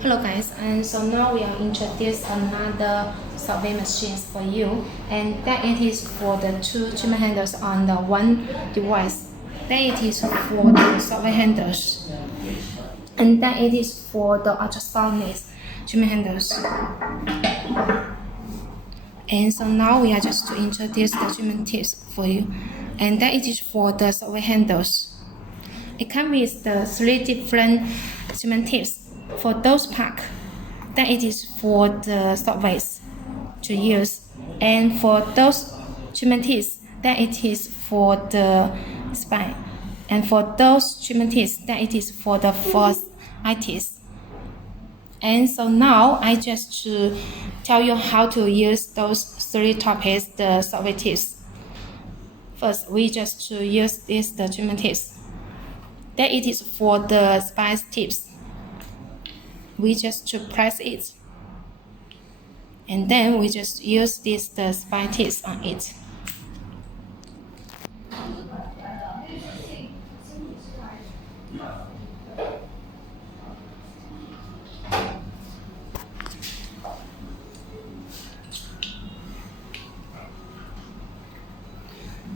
Hello guys, and so now we will introduce another survey machines for you, and that it is for the two treatment handles on the one device. That it is for the survey handles, and that it is for the ultrasonic treatment handles. And so now we are just to introduce the treatment tips for you, and that it is for the survey handles. It comes with the three different treatment tips. For those parts, that it is for the surveys to use, and for those treatment tips, that it is for the spine, and for those treatment tips, that it is for the first itis. And so now I just to tell you how to use those three topics, the survey tips. First, we just to use this the treatment tips. That it is for the spine tips. We just to press it, and then we just use this the spine tips on it.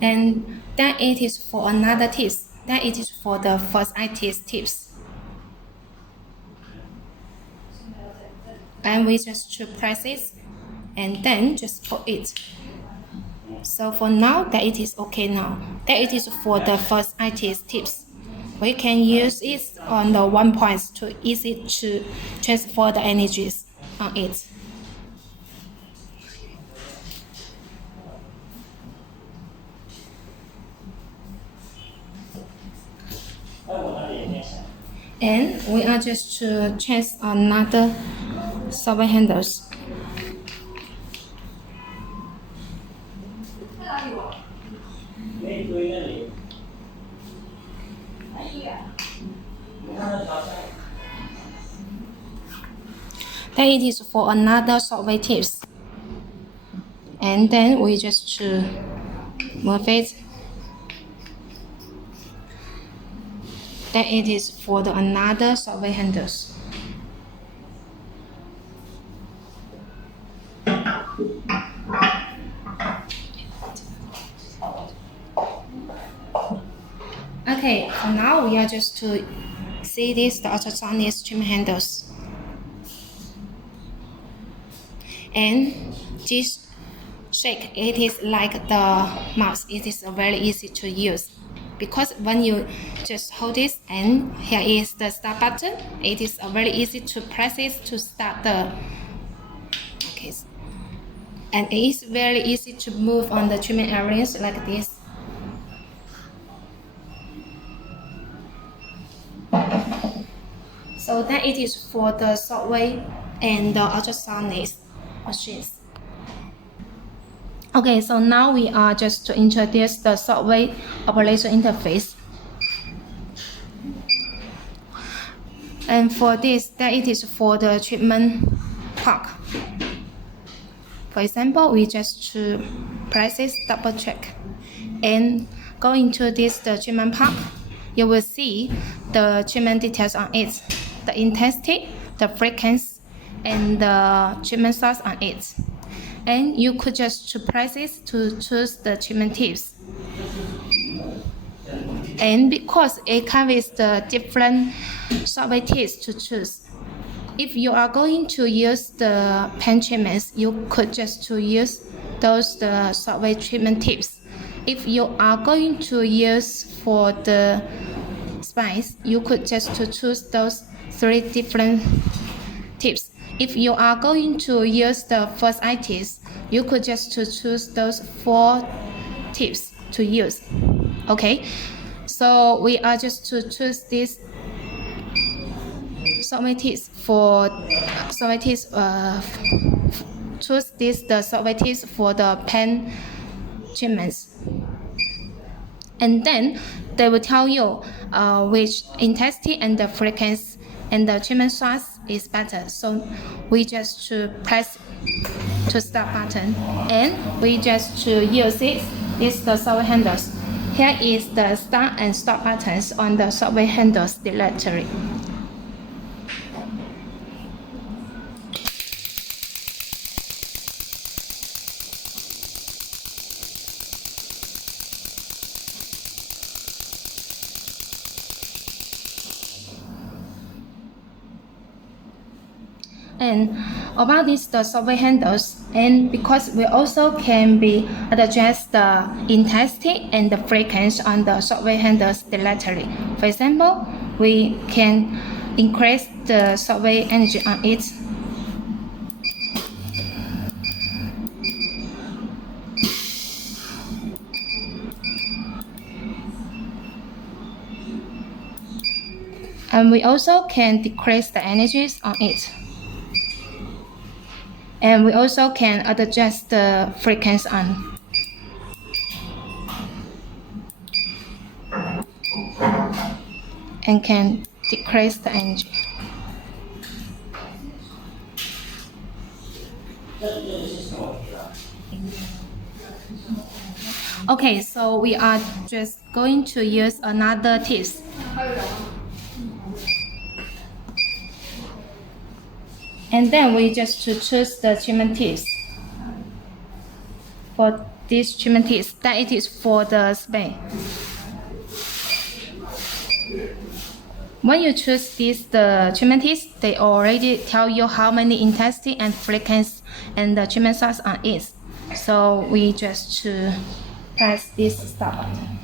And then it is for another tips. That it is for the first itis tips. And we just to press it, and then just put it. So for now, that it is okay now. That it is for the first itis tips. We can use it on the 1 point to easy to transfer the energies on it. And we are just to change another survey handles. Then it is for another survey tips. And then we just to move it. Then it is for the another survey handles. Okay, now we are just to see this the ultrasonic treatment handles. And this shape, it is like the mouse. It is very easy to use, because when you just hold this, and here is the start button, it is very easy to press it to start the and it is very easy to move on the treatment areas like this. So that it is for the Shockwave and the ultrasonic machines. Okay, so now we are just to introduce the Shockwave operation interface. And for this, that it is for the treatment park. For example, we just to press it, double check, and go into this the treatment park. You will see the treatment details on it, the intensity, the frequency, and the treatment source on it. And you could just to press it to choose the treatment tips. And because it comes with the different survey tips to choose, if you are going to use the pen treatments, you could just to use those the survey treatment tips. If you are going to use for the spines, you could just to choose those three different tips. If you are going to use the first itis, you could just to choose those 4 tips to use. Okay, so we are just to choose this survey tips for survey tips. Choose this the survey tips for the pen treatments, and then they will tell you which intensity and the frequency and the treatment source is better. So we just to press to start button, and we just to use it. This the survey handles. Here is the start and stop buttons on the survey handles directory. And about this, the software handles, and because we also can be adjust the intensity and the frequency on the software handles directly. For example, we can increase the software energy on it. And we also can decrease the energies on it. And we also can adjust the frequency on. And can decrease the energy. Okay, so we are just going to use another tips. And then we just to choose the treatment tips. For this treatment tips, that it is for the Spain. When you choose the treatment tips, they already tell you how many intensity and frequency and the treatment size on it. So we just to press this stop button.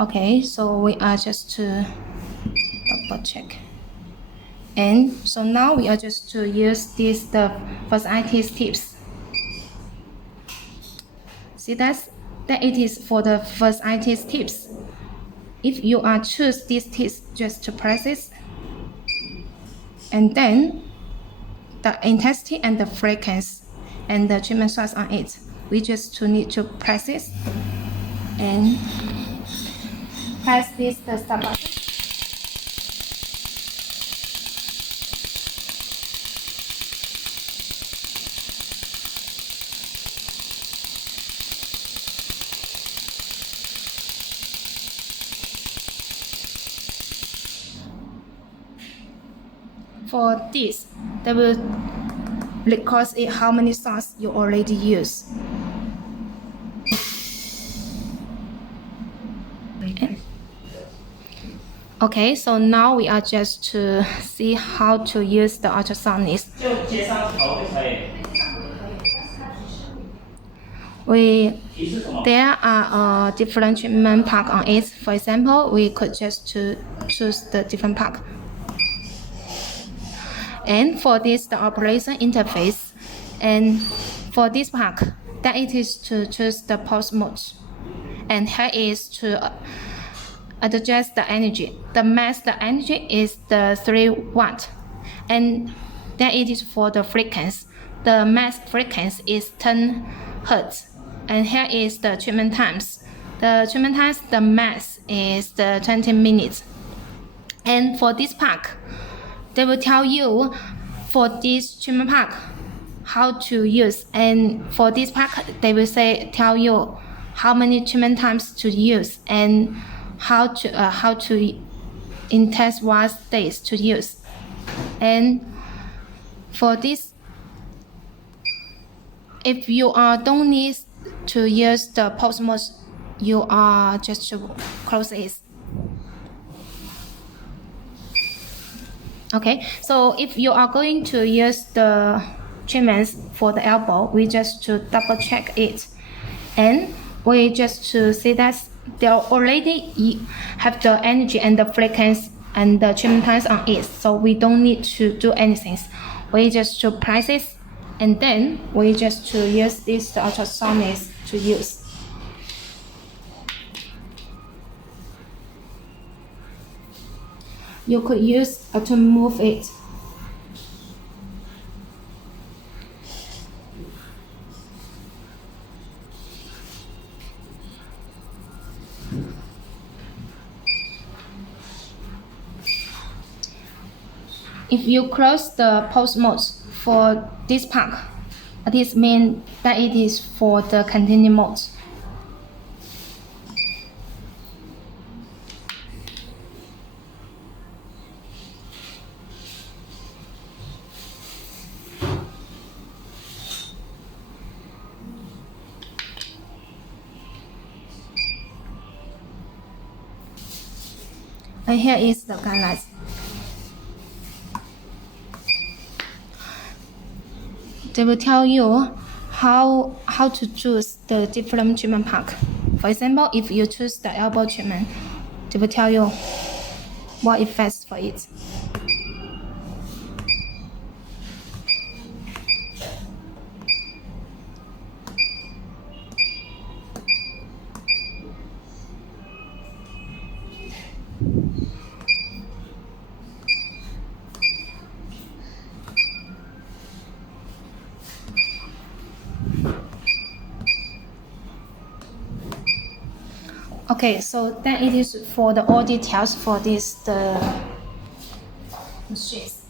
Okay, so we are just to double check. And so now we are just to use the first IT tips. See that it is for the first IT tips. If you are choose these tips, just to press it, and then the intensity and the frequency and the treatment size on it, we just need to press it and press the stop button. For this, they will record it how many songs you already use. Okay, so now we are just to see how to use the ultrasonics. There are different treatment pack on it. For example, we could just to choose the different pack. And for this, the operation interface. And for this pack, that it is to choose the pulse mode. And here is to adjust the energy. The max the energy is the 3 watt. And that it is for the frequency. The max frequency is 10 hertz. And here is the treatment times. The treatment times, the max is the 20 minutes. And for this pack, they will tell you for this treatment pack how to use, and for this pack they will tell you how many treatment times to use and how to intense what days to use. And for this, if you don't need to use the pulse mode, you are just to close it. Okay, so if you are going to use the treatments for the elbow, we just to double check it, and we just to see that they already have the energy and the frequency and the treatment times on it, so we don't need to do anything. We just to press it, and then we just to use this ultrasonics to use. You could use to move it. If you close the pulse mode for this pack, this means that it is for the continuous mode. And here is the guidelines. They will tell you how to choose the different treatment pack. For example, if you choose the elbow treatment, they will tell you what is best for it. Okay, so then it is for the all details for this the machines.